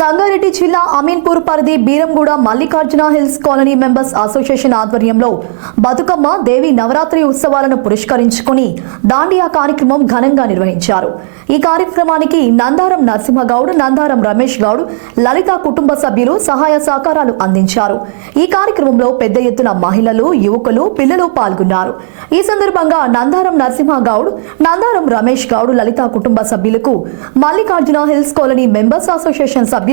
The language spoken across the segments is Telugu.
సంగారెడ్డి జిల్లా అమీన్పూర్ పరిధి Beeramguda Mallikarjuna hills colony members association ఆధ్వర్యంలో బతుకమ్మ దేవి నవరాత్రి ఉత్సవాలను పురస్కరించుకుని దాండియా కార్యక్రమం ఘనంగా నిర్వహించారు. ఈ కార్యక్రమానికి నందారం నరసింహగౌడ్, నందారం రమేష్ గౌడ్, లలిత కుటుంబ సభ్యులు సహాయ సహకారాలు అందించారు. ఈ కార్యక్రమంలో పెద్ద ఎత్తున మహిళలు, యువకులు, పిల్లలు పాల్గొన్నారు. ఈ సందర్భంగా నందారం నరసింహగౌడ్, నందారం రమేష్ గౌడ్, లలిత కుటుంబ సభ్యులకు Mallikarjuna hills colony members association సభ్యులు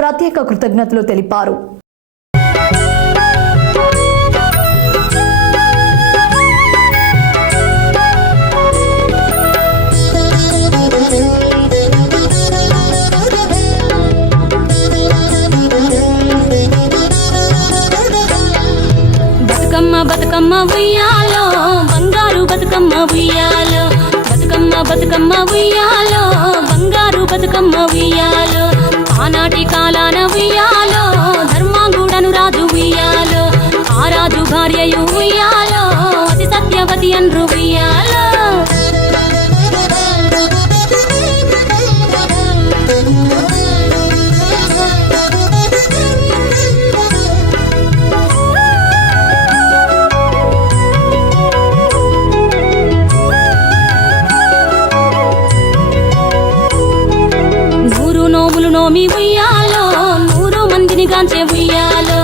ప్రత్యేక కృతజ్ఞతలు తెలిపారు. బతుకమ్మ ఉయ్యాలో బంగారు బతుకమ్మ ఉయ్యాలో, బతుకమ్మ బతుకమ్మ ఉయ్యాలో బంగారు బతుకమ్మ ఉయ్యాలో, ఆనాటి కాలాన ఉయ్యాలో ధర్మాంగుడను రాజు ఉయ్యాలో, ఆ రాజు భార్యయు ఉయ్యాలో అతి సత్యవతి అన్రు ఉయ్యాలో. నోమి ఉయ్యాలో, 100 మందిని గాంచే ఉయ్యాలో,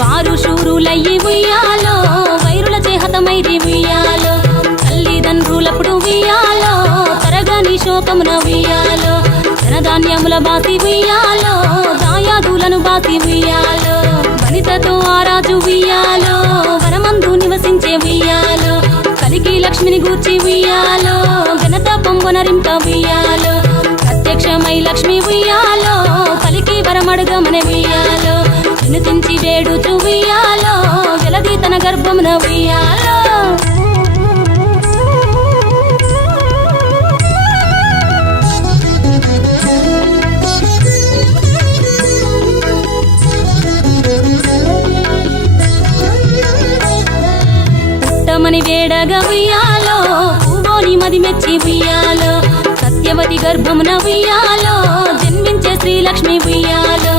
వారు శూరులయ్యి ఉయ్యాలో, వైరుల చేహతమైరి ఉయ్యాలో, తల్లిదండ్రులప్పుడు ఉయ్యాలో తరగని శోకమున ఉయ్యాలో, ధనధాన్యముల బాసి ఉయ్యాలో, దాయాదులను బాసి ఉయ్యాలో, వనితతో ఆరాజు ఉయ్యాలో, వనమందు నివసించే ఉయ్యాలో, కలిగి లక్ష్మిని గూర్చి ఉయ్యాలో, ఘనత పొంగునరింప ఉయ్యాలో, ప్రత్యక్షమై లక్ష్మి ఉయ్యాలో, పలికి వరమడుగమన ఉయ్యాలో, వినుతించి వేడుచు ఉయ్యాలో, వెలది తన గర్భమున ఉయ్యాలో. పుట్టమని వేడగా ఉయ్యాలో, పువ్వోని మది మెచ్చి ఉయ్యాలో, సత్యవతి గర్భమున ఉయ్యాలో, జన్మించే శ్రీలక్ష్మి ఉయ్యాలో,